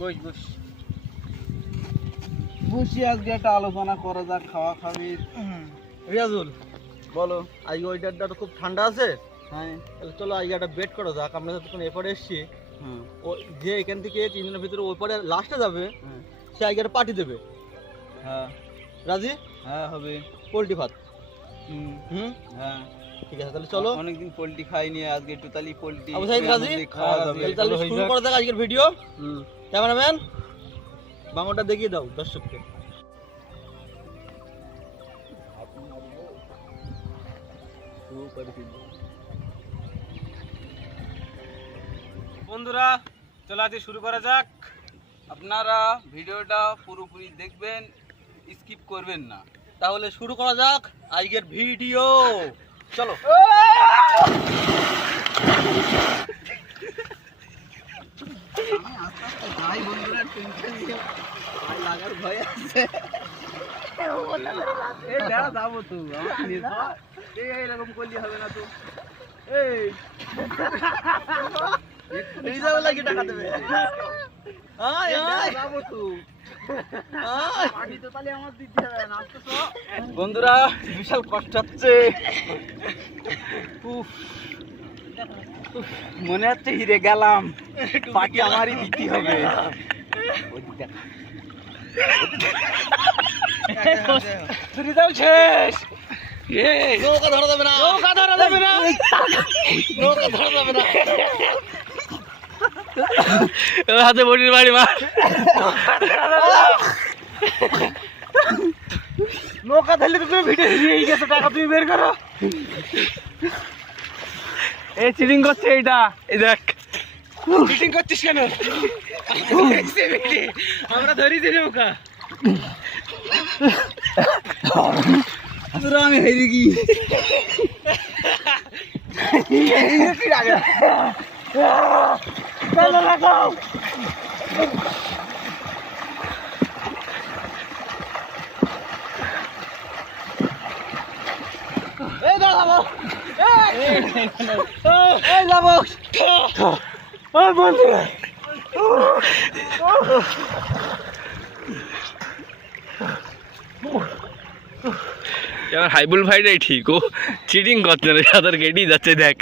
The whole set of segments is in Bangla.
বস বস বসি, আজকে একটা আলোচনা করা যাক খাওয়া খাবি। রিয়াজুল বলো, আজকে ওয়েদারটা তো খুব ঠান্ডা আছে। হ্যাঁ তাহলে চলো আজকে একটা বেট করা যাক। আমরা যতক্ষণ এপারে এসছি, হ্যাঁ ও যে এখান থেকে 3 দিনের ভিতরে ওই পারে লাস্টে যাবে, হ্যাঁ সে আজকে একটা পার্টি দেবে। হ্যাঁ রাজি? হ্যাঁ হবে। পোল্ট্রি ভাত। হুম হুম, হ্যাঁ ঠিক আছে তাহলে চলো। অনেকদিন পোল্ট্রি খাইনি, আজকে টোটালি পোল্ট্রি। আবু সাইদ রাজি? খাওয়া যাবে। তাহলে শুরু করা যাক আজকের ভিডিও। হুম ক্যামেরাম্যান বাংলাটা দেখিয়ে দাও দর্শককে। বন্ধুরা, চলো আজকে শুরু করা যাক। আপনারা ভিডিওটা পুরোপুরি দেখবেন, স্কিপ করবেন না। তাহলে শুরু করা যাক আজকের ভিডিও। চলো। ভাই বন্ধুরা টেনশন নিয়ে ভাই লাগার ভয় আছে। এই দাঁড়া যাবো তো এইরকম করলে হবে না তো। এই যাবে লাগি টাকা দেবে। আয় আয় যাবো তো। আয়। পার্টি তো তাহলে আমার দিতে হবে না তো। বন্ধুরা, বিশাল কষ্ট হচ্ছে। উফ, মনে হচ্ছে হিরে গেলাম, পার্টি আমারই দিতে হবে। রেজাল্ট শেষ। নৌকা ধরা যাবে না, নৌকা ধরা যাবে না। নৌকা ধরা যাবে না। হাতে বটির বাড়ি মার। নৌকা ধরলে তো তুমি ভিডিও দিয়ে গেছো, টাকা তুমি বের করো। এই চিটিং করছে এইটা, এই দেখ। চিটিং করছিস কেন? আমরা ধরি দিই নৌকা। তোরা আমি হেরে কি চলো লাগাও। এই দাঁড়াবো, এই যাবো। ও বন্ধুরা, এবার হাইবুল ভাইটাই ঠিক, ও চিটিং করছে না, সাঁতার কেটেই যাচ্ছে দেখ।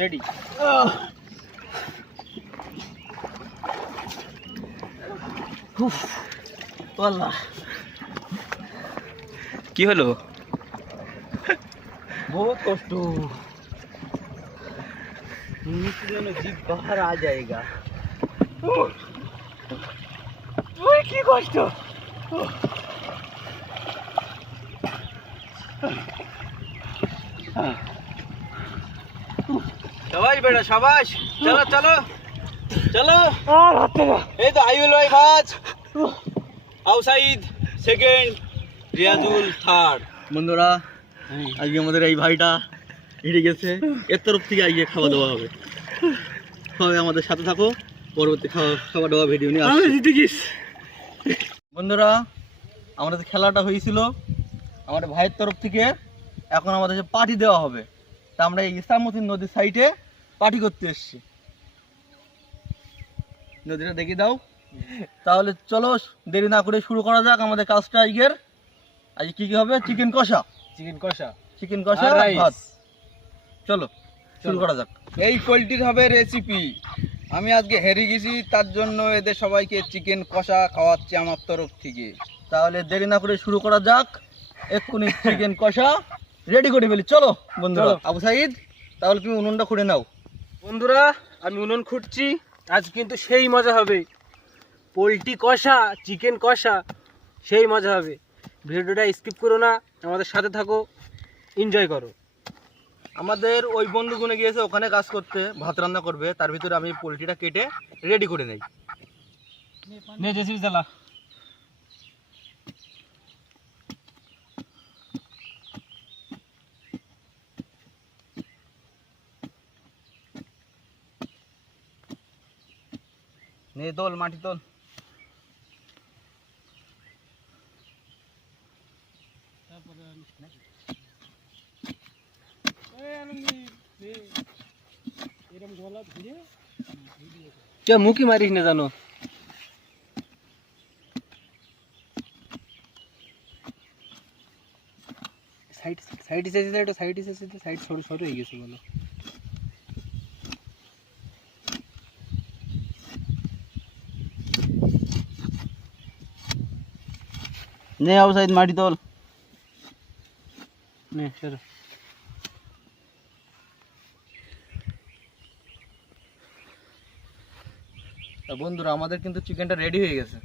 রেডি। কি হলো? बहुत कष्ट, जीप बाहर आ जाएगा। ওই কি কষ্ট। সবাই বেটা সাবাস। চলো চলো চলো। আর হাতে না। এই তো আইউল ভাই ফার্স্ট, আউসাইদ সেকেন্ড, রিয়াজুল থার্ড। বন্ধুরা, আজকে আমাদের এই ভাইটা হেরে গেছে, এর তরফ থেকে আজকে খাওয়া দাওয়া হবে। সবাই আমাদের সাথে থাকো, পরবর্তী খাওয়া দাওয়া ভিডিও নিয়ে আমি আসছি। জিতে গেছি। বন্ধুরা, আমাদের যে খেলাটা হয়েছিল আমাদের ভাইয়ের তরফ থেকে, এখন আমাদের যে পার্টি দেওয়া হবে, তা আমরা এই ইসামতি নদীর সাইডে পার্টি করতে এসেছি। নদীটা দেখিয়ে দাও। তাহলে চলো দেরি না করে শুরু করা যাক আমাদের কাজটা। আজকের আজকে কি কি হবে? চিকেন কষা, চিকেন কষা, চিকেন কষা আর rice। ভাত। চলো শুরু করা যাক। এই পোলট্রির হবে রেসিপি। আমি আজকে হেরে গেছি, তার জন্য এদের সবাইকে চিকেন কষা খাওয়াচ্ছি আমার তরফ থেকে। তাহলে দেরি না করে শুরু করা যাক। এক্ষুনি চিকেন কষা রেডি করে ফেলি। চলো বন্ধুরা। চলো। আবু সাইদ, তাহলে তুমি উনুনটা খুঁড়ে নাও। বন্ধুরা, আমি উনুন খুঁড়ছি। আজ কিন্তু সেই মজা হবে। পোলট্রি কষা, চিকেন কষা, সেই মজা হবে। ভিডিওটা স্কিপ করো না, আমাদের সাথে থাকো, এনজয় করো। আমাদের ওই বন্ধু গুনে গিয়েছে ওখানে কাজ করতে, ভাত রান্না করবে। তার ভিতরে আমি পোলট্রিটা কেটে রেডি করে নেই। নে জেসিবি চালা। নে তোল, মাটি তোল। কে মুখি মারিস না জানো। সাইড সাইড সাইড ছোট হয়ে গেছে বলো। নে আউসাইদ মাটি তোল। নে সরো। বন্ধুরা আমাদের কিন্তু চিকেনটা রেডি হয়ে গেছে,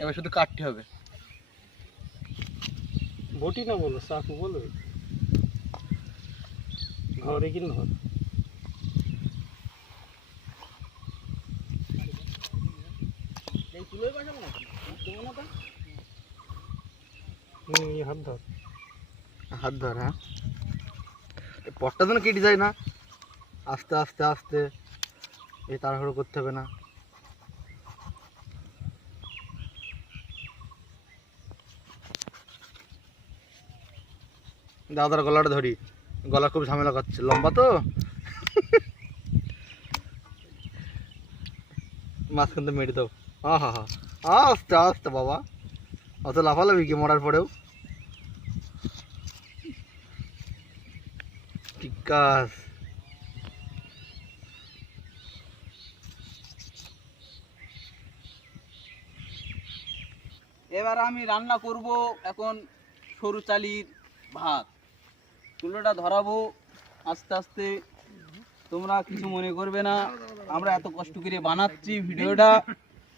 এবার শুধু কাটতে হবে। বটি না বলো, চাকু বলো। ঘরে কিন ঘর। হাত ধর, হাত ধর। হ্যাঁ, পটটা যেন কেটে যায় না। আস্তে আস্তে আস্তে, এই তাড়াহুড়ো করতে হবে না। দাদার গলাটা ধরি, গলা খুব ঝামেলা করছে, লম্বা তো। মাঝখান তো মেরে দাও। হা হা হা, আস্তে আস্তে বাবা, অত লাফালাফি কি মরার পরেও। ঠিক কাজ। এবার আমি রান্না করব এখন সরু চালির ভাত। চুলোটা ধরাবো আস্তে আস্তে, তোমরা কিছু মনে করবে না। আমরা এত কষ্ট করে বানাচ্ছি ভিডিওটা,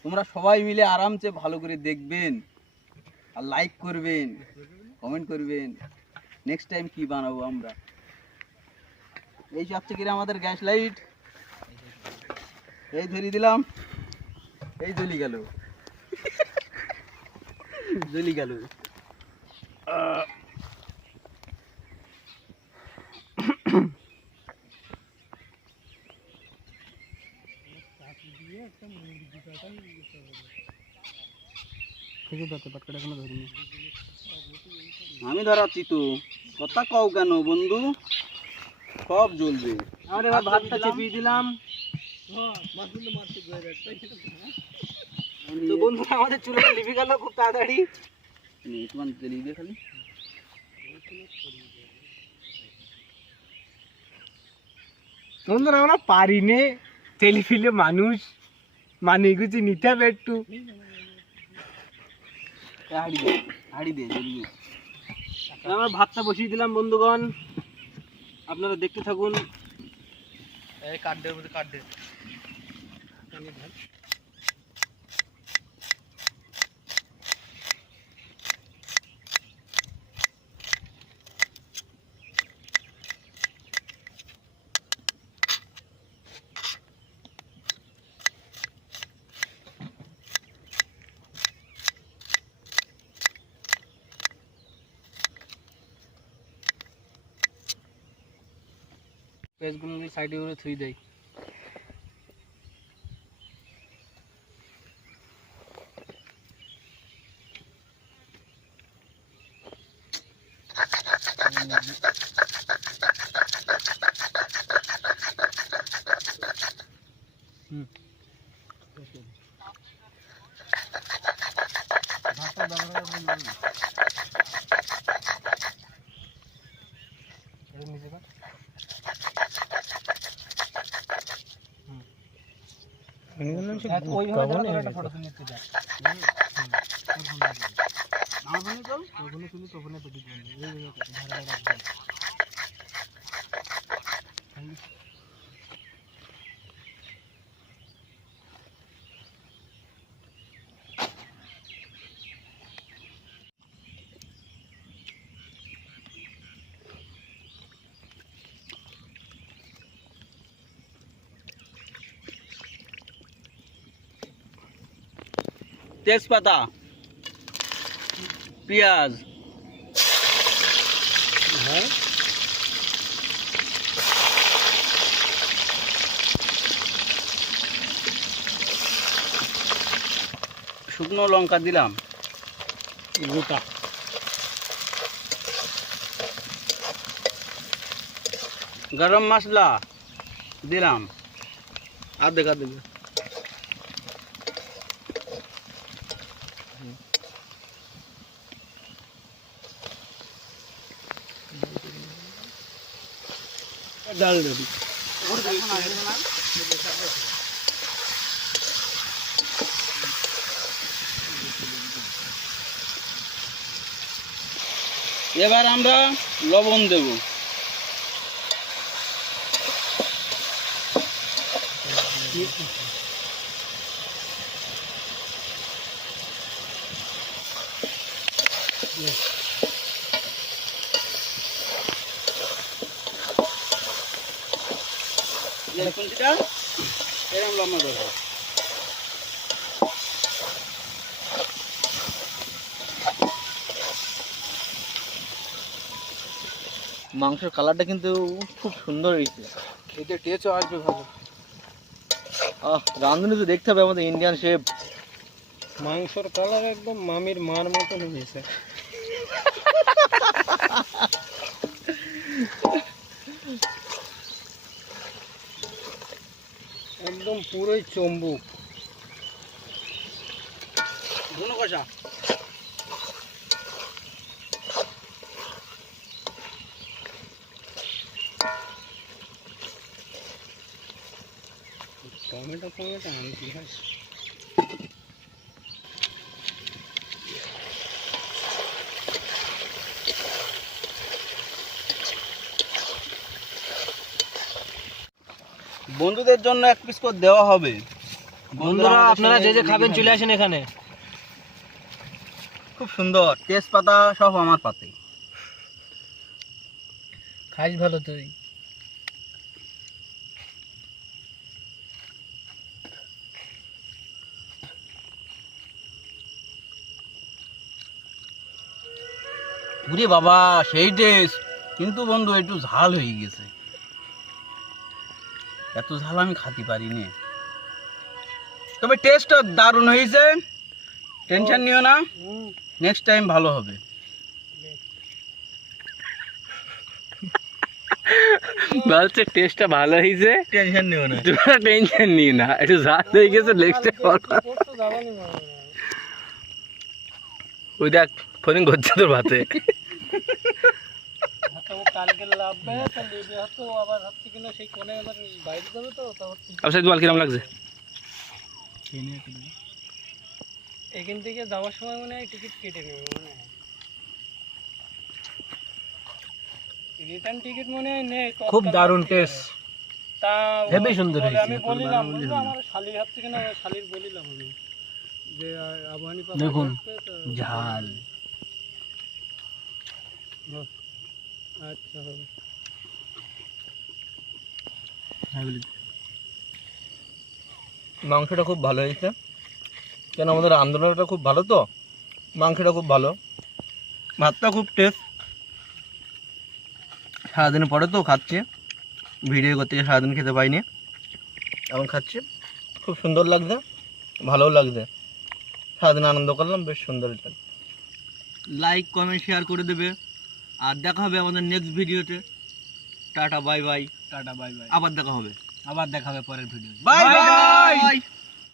তোমরা সবাই মিলে আরামসে ভালো করে দেখবেন আর লাইক করবেন, কমেন্ট করবেন নেক্সট টাইম কি বানাবো আমরা। এই হচ্ছে কিনা আমাদের গ্যাস লাইট, এই ধরিয়ে দিলাম, এই জ্বলি গেল জ্বলি গেল। আমি ধরাচ্ছি তো, কথা কও কেন বন্ধু, সব জ্বলবে। আমরা এবার ভাতটা চেপিয়ে দিলাম। তো বন্ধুরা আমাদের চুলাটা লিভে গেল খুব তাড়াতাড়ি। তোমার জ্বলিবে খালি। বন্ধুরা আমরা পারি নে, ছেলেপিলে মানুষ, মানে গুছি নিতে হবে একটু। হাড়ি দে, হাড়ি দে, জ্বলবে। আমরা ভাতটা বসিয়ে দিলাম বন্ধুগণ, আপনারা দেখতে থাকুন। এই কাট দে, বুঝে কাট দে। পেঁয়াজগুলো সাইডে করে থুই দেয়। তেজপাতা, পেঁয়াজ, শুকনো লঙ্কা দিলাম গোটা, গরম মশলা দিলাম, আর দেখ ডাল দেবি। এবার আমরা লবণ দেব। এরকম লম্বা দরকার। মাংসের কালারটা কিন্তু খুব সুন্দর হয়েছে। খেতে টেস্টও আসবে ভালো। রাঁধুনি তো দেখতে হবে আমাদের ইন্ডিয়ান শেফ। মাংসর কালার একদম মামির মার মতন হয়েছে। একদম পুরোই চম্বুক। ধুনো কষা। টমেটো আনতে হয়। বন্ধুদের জন্য এক পিস করে দেওয়া হবে। বন্ধুরা আপনারা যে যে আমাদের খাবেন সঙ্গে চলে আসেন এখানে। খুব সুন্দর, তেজপাতা সব আমার পাতে। খাইস ভালো তুই। ওরে বাবা সেই টেস্ট, কিন্তু বন্ধু একটু ঝাল হয়ে গেছে। এত ঝাল আমি খাতে পারি না, তবে টেস্টটা দারুণ হয়েছে। টেনশন নিও না, নেক্সট টাইম ভালো হবে। বলছে টেস্টটা ভালো হয়েছে, টেনশন নিও না। তোমরা টেনশন নিও না, একটু ঝাল হয়ে গেছে নেক্সট ওই দেখ ফোন করছে তোর ভাতে। আচ্ছা বল কিরম লাগছে? এখান থেকে যাওয়ার সময় মনে হয় টিকিট কেটে নেবে, মনে হয় রিটার্ন টিকিট মনে হয় নেই। খুব দারুণ টেস্ট, তা হেবি সুন্দর হয়েছে। আমি বলিলাম আমার শালির হাত থেকে না, শালির বলিলাম আমি যে আবহানি পাবো। দেখুন ঝাল। আচ্ছা হবে। মাংসটা খুব ভালো হয়েছে, কেন আমাদের আন্দোলনটা খুব ভালো, তো মাংসটা খুব ভালো, ভাতটা খুব টেস্ট। সারাদিন পরে তো খাচ্ছে, ভিডিও করতে গিয়ে সারাদিন খেতে পাইনি, এখন খাচ্ছি, খুব সুন্দর লাগছে, ভালোও লাগছে। সারাদিন আনন্দ করলাম, বেশ সুন্দর। লাইক কমেন্ট শেয়ার করে দেবে, আর দেখা হবে আমাদের নেক্সট ভিডিওতে। Tata bye bye. Tata bye bye. আবার দেখা হবে পরের ভিডিও। Bye bye.